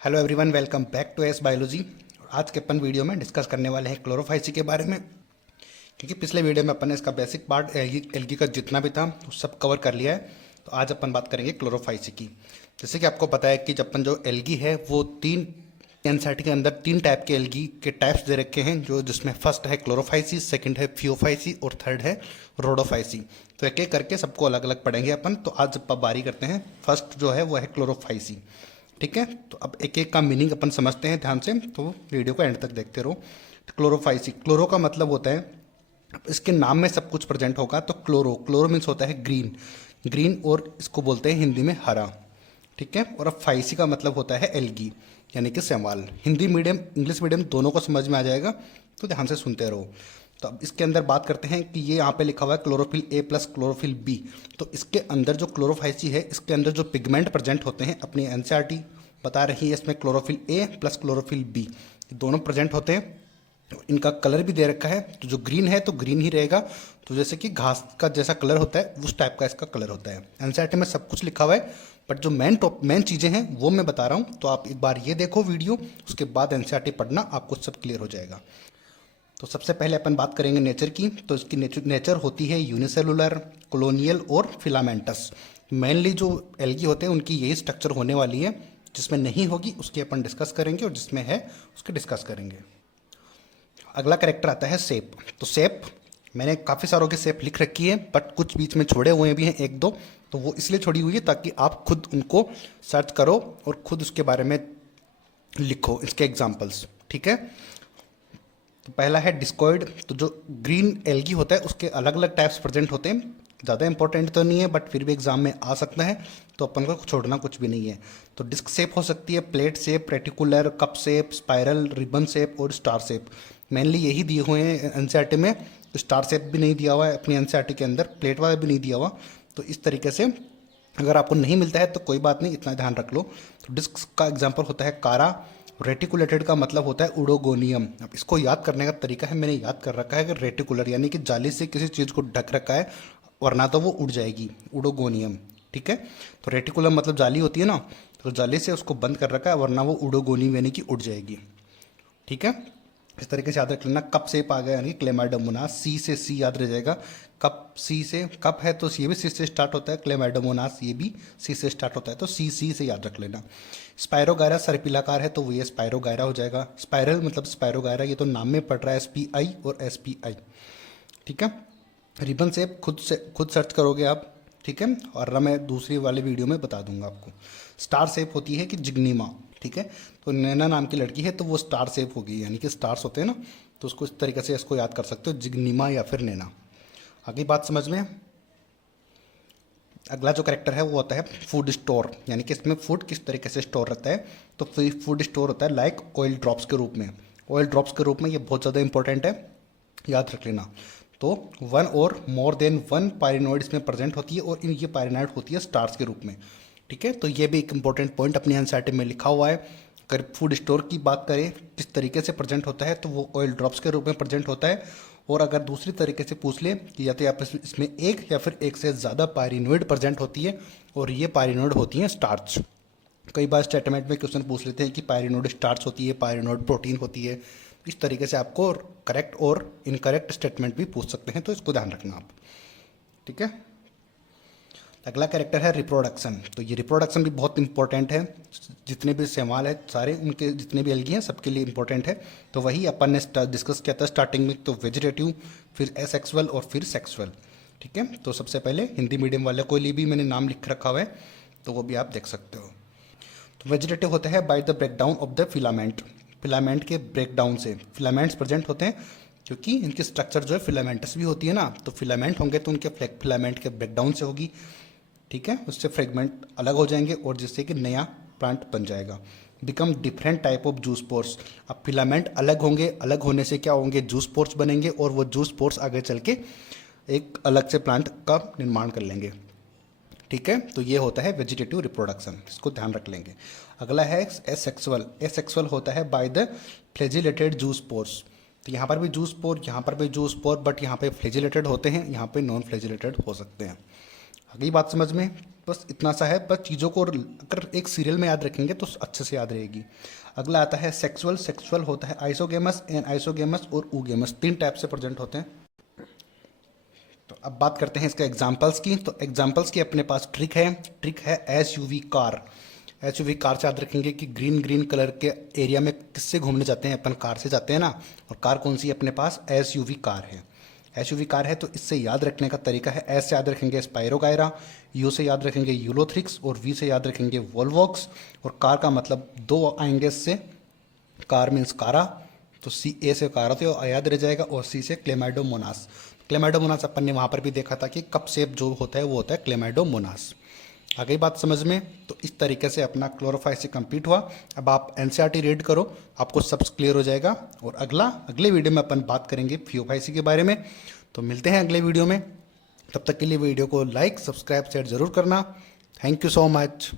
Hello everyone, welcome back to S biology. आज के अपन video में डिस्कस करने वाले हैं क्लोरोफाइसी के बारे में। क्योंकि पिछले वीडियो में अपन ने इसका बेसिक पार्ट एल्गी का जितना भी था वो सब कवर कर लिया है। तो आज अपन बात करेंगे क्लोरोफाइसी की। जैसे कि आपको पता है कि जब अपन जो एल्गी है वो तीन एनसीईआरटी के अंदर तीन टाइप के एल्गी के टाइप्स दे रखे हैं, जो जिसमें फर्स्ट है क्लोरोफाइसी, सेकंड है फियोफाइसी और थर्ड है रोडोफाइसी। तो एक एक करके सबको अलग अलग पढ़ेंगे अपन। तो आज अपन बारी करते हैं। फर्स्ट जो है वो है क्लोरोफाइसी। ठीक है, तो अब एक एक का मीनिंग अपन समझते हैं ध्यान से, तो वीडियो को एंड तक देखते रहो। तो क्लोरोफाइसी, क्लोरो का मतलब होता है, अब इसके नाम में सब कुछ प्रेजेंट होगा। तो क्लोरो, क्लोरो मीन्स होता है ग्रीन, ग्रीन और इसको बोलते हैं हिंदी में हरा। ठीक है, और अब फाइसी का मतलब होता है एल्गी यानी कि शैवाल। हिंदी मीडियम इंग्लिश मीडियम दोनों को समझ में आ जाएगा, तो ध्यान से सुनते रहो। तो अब इसके अंदर बात करते हैं कि ये यहाँ पे लिखा हुआ है chlorophyll A plus chlorophyll B. तो इसके अंदर जो क्लोरोफाइसी है, इसके अंदर जो पिगमेंट प्रेजेंट होते हैं, अपनी एनसीईआरटी बता रही है इसमें chlorophyll A plus chlorophyll B दोनों प्रेजेंट होते हैं। इनका कलर भी दे रखा है, तो जो ग्रीन है तो ग्रीन ही रहेगा। तो जैसे कि घास का जैसा कलर होता है उस टाइप का इसका कलर होता है। एनसीईआरटी में सब कुछ लिखा हुआ है, बट जो मेन चीज़ें हैं वो मैं बता रहा हूँ। तो आप एक बार ये देखो वीडियो, उसके बाद एनसीईआरटी पढ़ना, आपको सब क्लियर हो जाएगा। तो सबसे पहले अपन बात करेंगे नेचर की। तो इसकी नेचर होती है यूनिसेलुलर, कॉलोनियल और फिलामेंटस। मेनली जो एल्गी होते हैं उनकी यही स्ट्रक्चर होने वाली है। जिसमें नहीं होगी उसकी अपन डिस्कस करेंगे, और जिसमें है उसके डिस्कस करेंगे। अगला कैरेक्टर आता है सेप। तो सेप, मैंने काफ़ी सारों की सेप लिख रखी है, बट कुछ बीच में छोड़े हुए भी हैं एक दो। तो वो इसलिए छोड़ी हुई है ताकि आप खुद उनको सर्च करो और खुद उसके बारे में लिखो, इसके एग्जाम्पल्स। ठीक है, तो पहला है डिस्कॉइड। तो जो ग्रीन एल्गी होता है उसके अलग अलग टाइप्स प्रेजेंट होते हैं। ज़्यादा इंपॉर्टेंट तो नहीं है, बट फिर भी एग्जाम में आ सकता है, तो अपन को छोड़ना कुछ भी नहीं है। तो डिस्क शेप हो सकती है, plate shape, reticular, cup shape, spiral, ribbon shape और स्टार शेप। मेनली यही दिए हुए हैं एनसीईआरटी में। स्टार शेप भी नहीं दिया हुआ है अपनी एनसीईआरटी के अंदर, प्लेट वाला भी नहीं दिया हुआ। तो इस तरीके से अगर आपको नहीं मिलता है तो कोई बात नहीं, इतना ध्यान रख लो। तो डिस्क का एग्जाम्पल होता है कारा। रेटिकुलेटेड का मतलब होता है उडोगोनियम। अब इसको याद करने का तरीका है, मैंने याद कर रखा है कि रेटिकुलर यानी कि जाली से किसी चीज़ को ढक रखा है, वरना तो वो उड़ जाएगी, उडोगोनियम। ठीक है, तो रेटिकुलम मतलब जाली होती है ना, तो जाली से उसको बंद कर रखा है, वरना वो उडोगोनियम यानी कि उड़ जाएगी। ठीक है, इस तरीके से याद रख लेना। कप शेप आ गया यानी क्लेमाइडोमोनास, सी से सी याद रह जाएगा। कप, सी से कप है तो ये भी सी से स्टार्ट होता है। क्लेमाइडोमोनास ये भी सी से स्टार्ट होता है, तो सी सी से याद रख लेना। स्पायरोगायरा सर्पिलाकार है तो वो ये स्पायरोगायरा हो जाएगा। स्पाइरल मतलब स्पायरोगायरा, ये तो नाम में पड़ रहा है, एस पी आई और एस पी आई। ठीक है, रिबन शेप खुद सर्च करोगे आप। ठीक है, और मैं दूसरी वाले वीडियो में बता दूंगा आपको। स्टार शेप होती है कि जिग्नीमा। ठीक है, तो नैना नाम की लड़की है तो वो स्टार शेप होगी, यानी कि स्टार्स होते हैं ना, तो उसको इस तरीके से इसको याद कर सकते हो, जिग्नीमा या फिर नैना। आगे बात समझ में। अगला जो करेक्टर है वो होता है फूड स्टोर, यानी कि इसमें फूड किस तरीके से स्टोर रहता है। तो फूड स्टोर होता है लाइक ऑयल ड्रॉप्स के रूप में। ऑयल ड्रॉप्स के रूप में ये बहुत ज़्यादा इंपॉर्टेंट है, याद रख लेना। तो वन और मोर देन वन पायरिनोइड इसमें प्रेजेंट होती है, और इन ये पायरिनोइड होती है स्टार्स के रूप में। ठीक है, तो ये भी एक इंपॉर्टेंट पॉइंट अपनी एनसीईआरटी में लिखा हुआ है। अगर फूड स्टोर की बात करें किस तरीके से प्रेजेंट होता है, तो वो ऑयल ड्रॉप्स के रूप में प्रेजेंट होता है। और अगर दूसरी तरीके से पूछ ले कि या तो आप इसमें एक या फिर एक से ज़्यादा पायरिनोइड प्रेजेंट होती है, और ये पायरिनोइड होती हैं स्टार्च। कई बार स्टेटमेंट में क्वेश्चन पूछ लेते हैं कि पायरिनोइड स्टार्च होती है, पायरिनोइड प्रोटीन होती है। इस तरीके से आपको करेक्ट और इनकरेक्ट स्टेटमेंट भी पूछ सकते हैं, तो इसको ध्यान रखना आप। ठीक है, अगला कैरेक्टर है रिप्रोडक्शन। तो ये रिप्रोडक्शन भी बहुत इंपॉर्टेंट है। जितने भी सवाल है सारे, उनके जितने भी एल्गी हैं सबके लिए इंपॉर्टेंट है। तो वही अपन ने डिस्कस किया था स्टार्टिंग में। तो वेजिटेटिव, फिर एसेक्सुअल और फिर सेक्सुअल। ठीक है, तो सबसे पहले हिंदी मीडियम वाले को लिए भी मैंने नाम लिख रखा हुआ है, तो वो भी आप देख सकते हो। तो वेजिटेटिव होता है by the breakdown of the filament. Filament के ब्रेकडाउन से फिलामेंट्स प्रेजेंट होते हैं, क्योंकि इनकी स्ट्रक्चर जो है फिलामेंटस भी होती है ना, तो फिलामेंट होंगे तो उनके फिलामेंट के ब्रेकडाउन से होगी। ठीक है, उससे फ्रेगमेंट अलग हो जाएंगे और जिससे कि नया प्लांट बन जाएगा। Become different type of juice pores. अब फिलामेंट अलग होंगे, अलग होने से क्या होंगे, जूस पोर्स बनेंगे, और वो जूस पोर्स आगे चल के एक अलग से प्लांट का निर्माण कर लेंगे। ठीक है, तो ये होता है वेजिटेटिव रिप्रोडक्शन, इसको ध्यान रख लेंगे। अगला है एसेक्सुअल। एसेक्सुअल होता है by the flagellated juice pores. तो यहाँ पर भी जूस पोर, यहाँ पर भी जूस पोर, बट यहाँ पे फ्लेजिलेटेड होते हैं, यहाँ पे नॉन फ्लेजिलेटेड हो सकते हैं। अगली बात समझ में, बस इतना सा है, बस चीज़ों को अगर एक सीरियल में याद रखेंगे तो अच्छे से याद रहेगी। अगला आता है सेक्सुअल। सेक्सुअल होता है आइसोगेमस, एन आइसोगेमस और ऊगेमस, 3 टाइप से प्रेजेंट होते हैं। तो अब बात करते हैं इसके एग्जाम्पल्स की। तो एग्जाम्पल्स की अपने पास ट्रिक है एसयूवी कार। एसयूवी कार से याद रखेंगे कि ग्रीन ग्रीन कलर के एरिया में किससे घूमने जाते हैं अपन, कार से जाते हैं ना। और कार कौन सी है अपने पास, एसयूवी कार है। एसयूवी कार है तो इससे याद रखने का तरीका है, एस से याद रखेंगे स्पायरोगायरा, यू से याद रखेंगे यूलोथ्रिक्स और वी से याद रखेंगे वोल्वॉक्स। और कार का मतलब 2 आएंगे इससे, कार मीन्स कारा, तो सी ए से कारा तो याद रह जाएगा, और सी से क्लेमाइडोमोनास। क्लेमाइडोमोनास अपन ने वहाँ पर भी देखा था कि कप शेप जो होता है वो होता है क्लेमाइडोमोनास। आ गई बात समझ में। तो इस तरीके से अपना क्लोरोफाइसी कंप्लीट हुआ। अब आप एनसीईआरटी रीड करो, आपको सब क्लियर हो जाएगा। और अगले वीडियो में अपन बात करेंगे पीओफाइसी के बारे में। तो मिलते हैं अगले वीडियो में, तब तक के लिए वीडियो को लाइक सब्सक्राइब शेयर जरूर करना। Thank you so much.